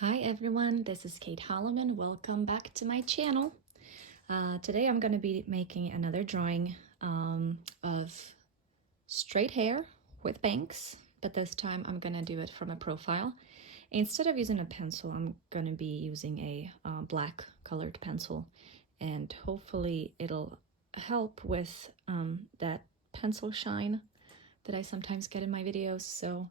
Hi everyone, this is Kate Holloman. Welcome back to my channel. Today I'm going to be making another drawing of straight hair with bangs, but this time I'm going to do it from a profile. Instead of using a pencil, I'm going to be using a black colored pencil, and hopefully it'll help with that pencil shine that I sometimes get in my videos. So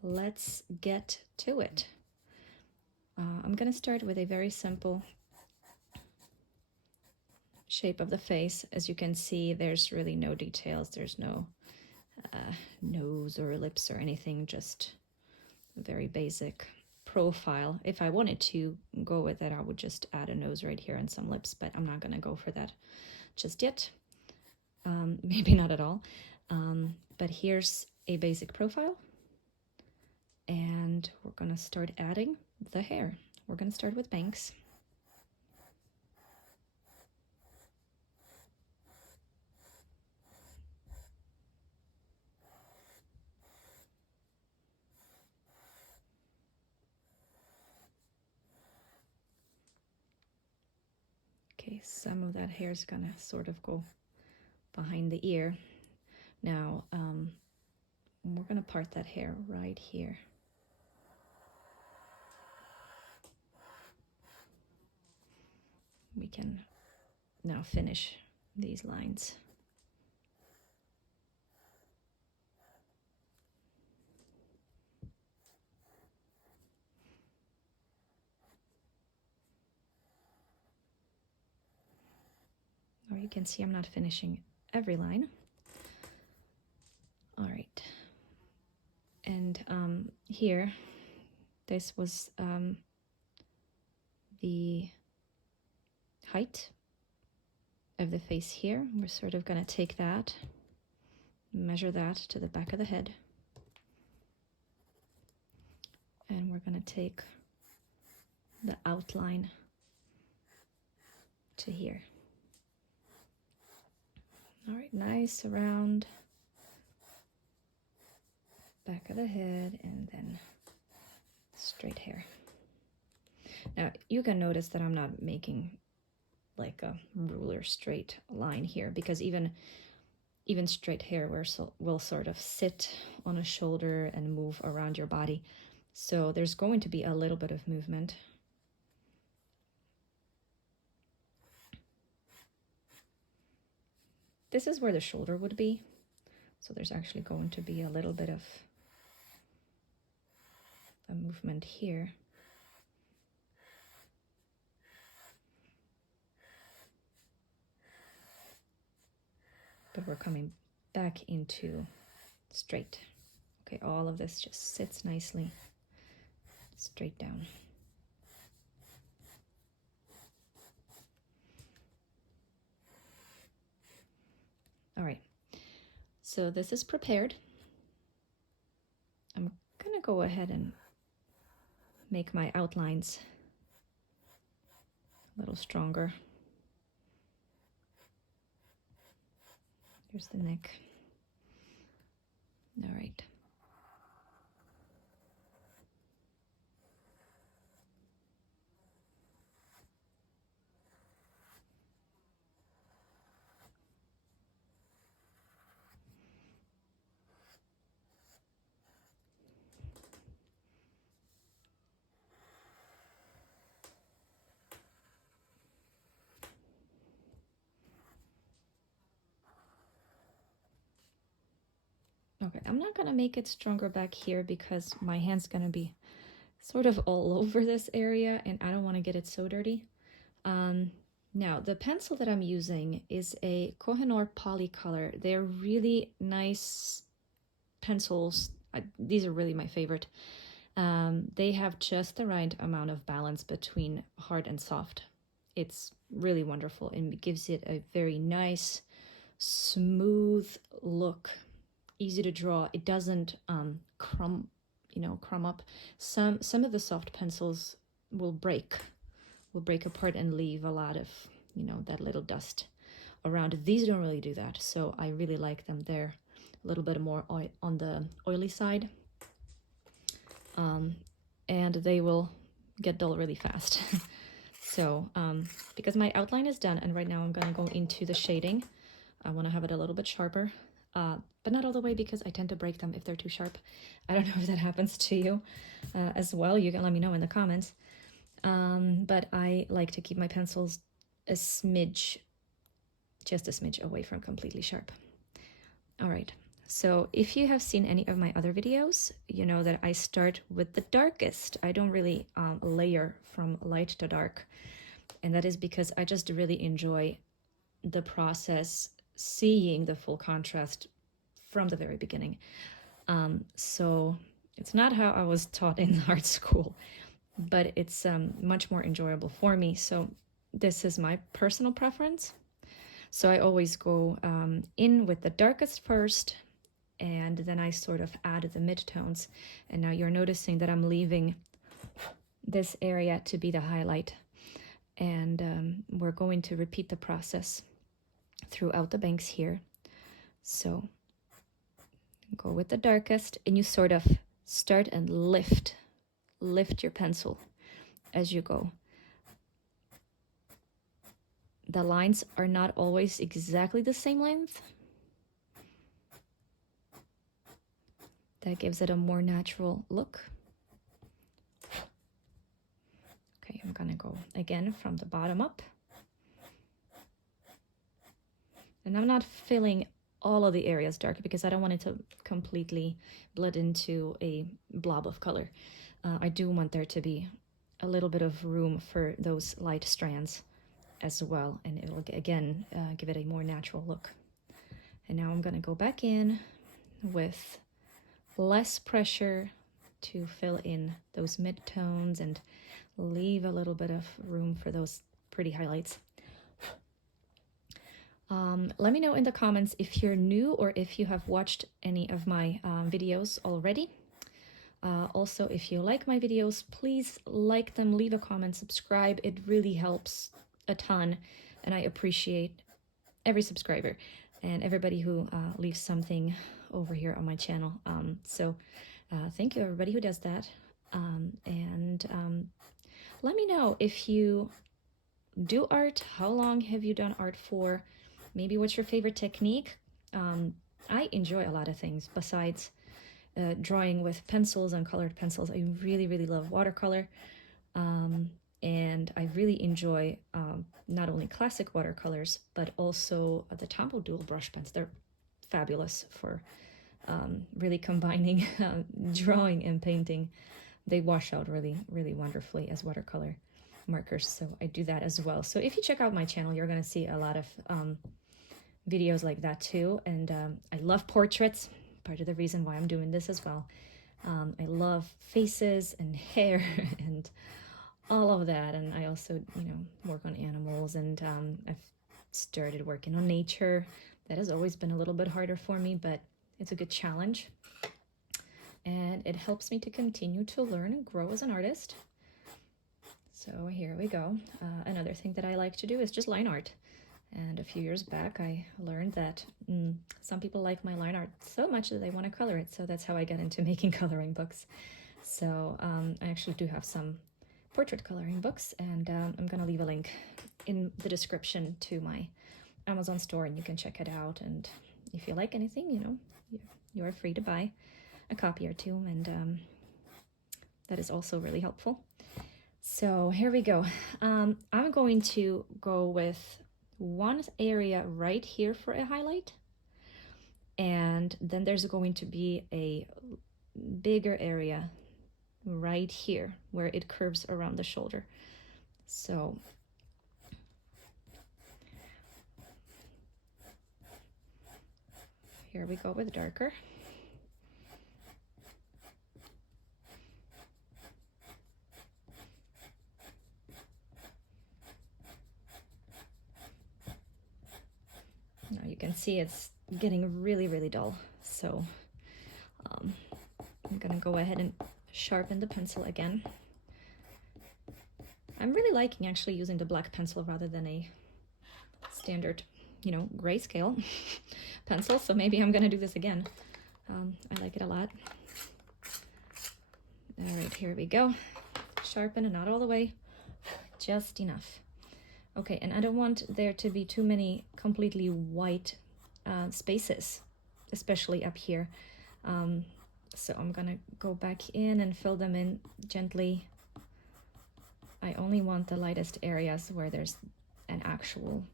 let's get to it. I'm going to start with a very simple shape of the face. As you can see, there's really no details. There's no nose or lips or anything, just a very basic profile. If I wanted to go with it, I would just add a nose right here and some lips, but I'm not going to go for that just yet. Maybe not at all. But here's a basic profile. And we're going to start adding the hair. We're going to start with bangs. Okay, some of that hair is gonna sort of go behind the ear. Now, we're gonna part that hair right here. We can now finish these lines. Or you can see I'm not finishing every line. All right. And here, this was the height of the face here. We're sort of gonna take that, measure that to the back of the head. And we're gonna take the outline to here. All right, nice round back of the head and then straight hair. Now you can notice that I'm not making like a ruler straight line here, because even straight hair will sort of sit on a shoulder and move around your body. So there's going to be a little bit of movement. This is where the shoulder would be. So there's actually going to be a little bit of a movement here. But we're coming back into straight. Okay, all of this just sits nicely straight down. All right, so this is prepared. I'm gonna go ahead and make my outlines a little stronger. Here's the neck. All right. Okay, I'm not gonna make it stronger back here because my hand's gonna be sort of all over this area and I don't want to get it so dirty. Now the pencil that I'm using is a Koh-i-noor Polycolor. They're really nice pencils. These are really my favorite. They have just the right amount of balance between hard and soft. It's really wonderful and it gives it a very nice, smooth look. Easy to draw. It doesn't crumb up. Some of the soft pencils will break apart and leave a lot of, that little dust around. These don't really do that, so I really like them. They're a little bit more on the oily side. and they will get dull really fast. So because my outline is done, and right now I'm gonna go into the shading. I want to have it a little bit sharper, but not all the way, because I tend to break them if they're too sharp. I don't know if that happens to you as well. You can let me know in the comments. But I like to keep my pencils a smidge, just a smidge away from completely sharp. All right, so if you have seen any of my other videos, you know that I start with the darkest. I don't really layer from light to dark, and that is because I just really enjoy the process, seeing the full contrast from the very beginning. So it's not how I was taught in art school, but it's much more enjoyable for me. So this is my personal preference. So I always go in with the darkest first, and then I sort of add the midtones. And now you're noticing that I'm leaving this area to be the highlight. And we're going to repeat the process throughout the banks here. So go with the darkest, and you sort of start and lift your pencil as you go. The lines are not always exactly the same length. That gives it a more natural look. Okay, I'm gonna go again from the bottom up. And I'm not filling all of the areas dark because I don't want it to completely blend into a blob of color. I do want there to be a little bit of room for those light strands as well, and it'll again give it a more natural look. And now I'm gonna go back in with less pressure to fill in those midtones and leave a little bit of room for those pretty highlights. Let me know in the comments if you're new or if you have watched any of my videos already. Also, if you like my videos, please like them, leave a comment, subscribe. It really helps a ton, and I appreciate every subscriber and everybody who leaves something over here on my channel. So thank you everybody who does that. Let me know if you do art, how long have you done art for, maybe what's your favorite technique. I enjoy a lot of things besides drawing with pencils and colored pencils. I really love watercolor, and I really enjoy not only classic watercolors but also the Tombow dual brush pens. They're fabulous for really combining drawing and painting. They wash out really wonderfully as watercolor markers, so I do that as well. So if you check out my channel, you're going to see a lot of videos like that too. And I love portraits, part of the reason why I'm doing this as well. I love faces and hair and all of that, and I also, you know, work on animals, and I've started working on nature. That has always been a little bit harder for me, but it's a good challenge, and it helps me to continue to learn and grow as an artist. So here we go. Another thing that I like to do is just line art. And a few years back, I learned that some people like my line art so much that they want to color it. So that's how I got into making coloring books. So I actually do have some portrait coloring books, and I'm going to leave a link in the description to my Amazon store, and you can check it out. And if you like anything, you know, you are free to buy a copy or two, and that is also really helpful. So here we go. I'm going to go with one area right here for a highlight, and then there's going to be a bigger area right here where it curves around the shoulder. So here we go with darker. Now you can see it's getting really dull. So I'm gonna go ahead and sharpen the pencil again. I'm really liking actually using the black pencil rather than a standard, you know, grayscale pencil. So maybe I'm gonna do this again. I like it a lot. All right, here we go. Sharpen it, not all the way, just enough. Okay, and I don't want there to be too many completely white spaces, especially up here. So I'm gonna go back in and fill them in gently. I only want the lightest areas where there's an actual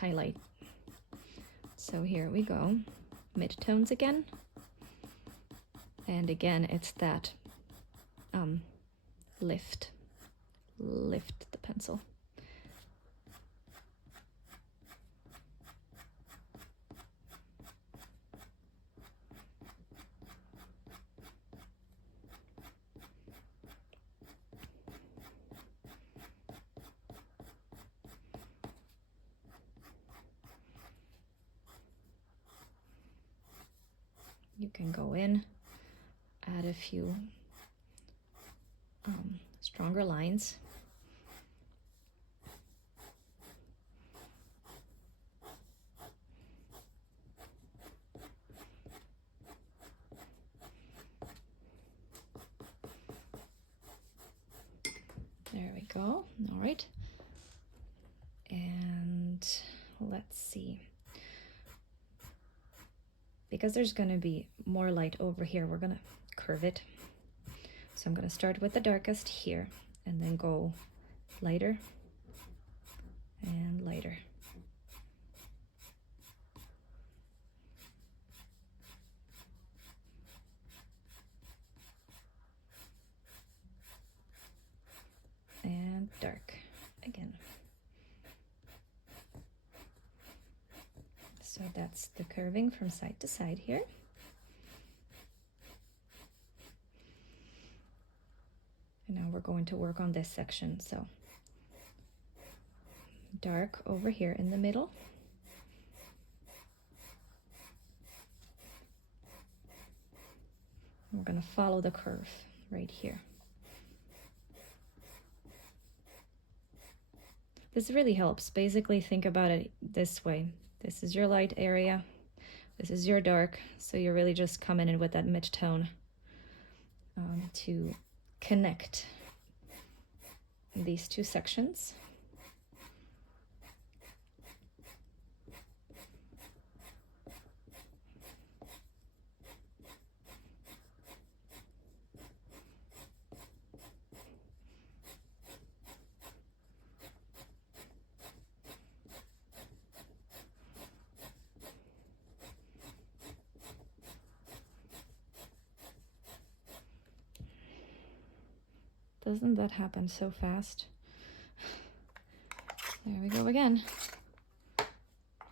highlight. So here we go, mid-tones again. And again, it's that lift the pencil. You can go in, add a few stronger lines. There we go. All right. And let's see. Because there's going to be more light over here, we're going to curve it. So I'm going to start with the darkest here and then go lighter and lighter. And dark again. So that's the curving from side to side here. And now we're going to work on this section. So dark over here in the middle. We're going to follow the curve right here. This really helps. Basically, think about it this way. This is your light area. This is your dark. So you're really just coming in with that mid-tone to connect these two sections. Doesn't that happen so fast? There we go again.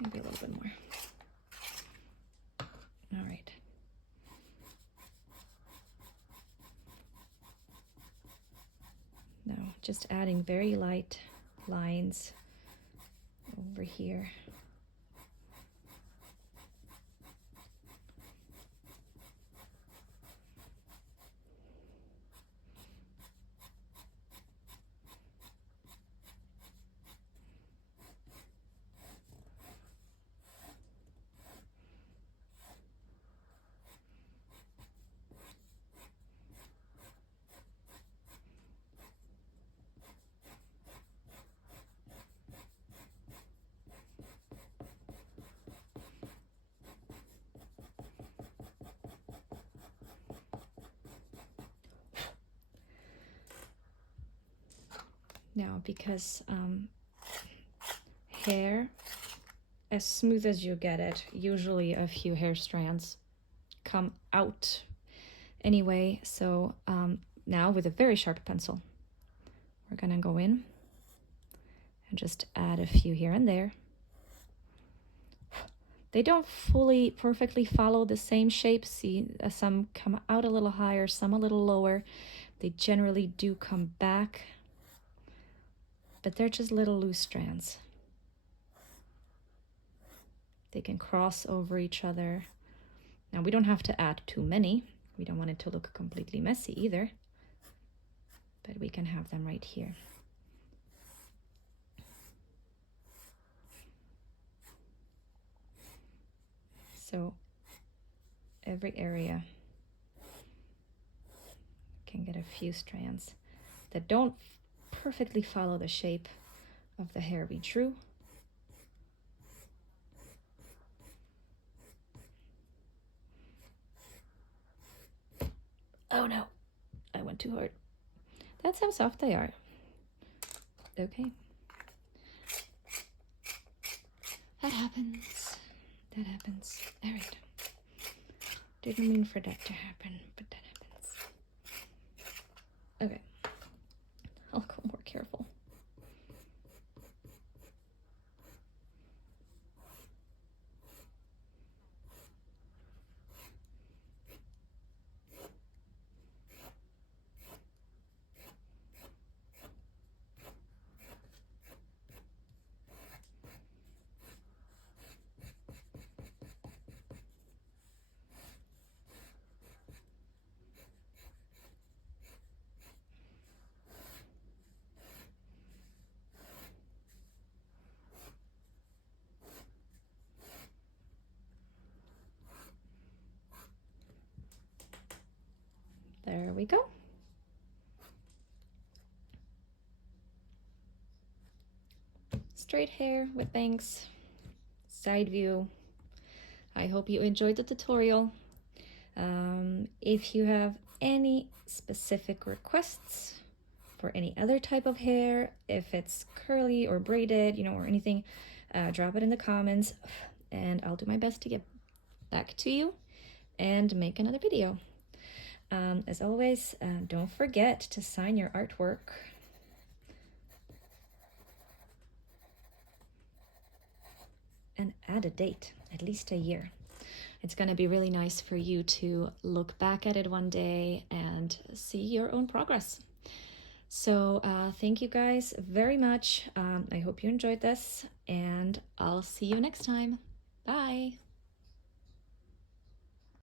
Maybe a little bit more. All right. Now just adding very light lines over here. Now, because hair, as smooth as you get it, usually a few hair strands come out anyway. So now with a very sharp pencil, we're gonna go in and just add a few here and there. They don't fully perfectly follow the same shape. See, some come out a little higher, some a little lower. They generally do come back, but they're just little loose strands. They can cross over each other. Now we don't have to add too many. We don't want it to look completely messy either, but we can have them right here. So every area can get a few strands that don't perfectly follow the shape of the hair we drew. Oh no, I went too hard. That's how soft they are. Okay. That happens. That happens. All right. Didn't mean for that to happen, but that happens. Okay. I'll go more careful. There we go. Straight hair with bangs, side view. I hope you enjoyed the tutorial. If you have any specific requests for any other type of hair, if it's curly or braided, you know, or anything, drop it in the comments and I'll do my best to get back to you and make another video. As always, don't forget to sign your artwork. And add a date, at least a year. It's going to be really nice for you to look back at it one day and see your own progress. So thank you guys very much. I hope you enjoyed this, and I'll see you next time. Bye.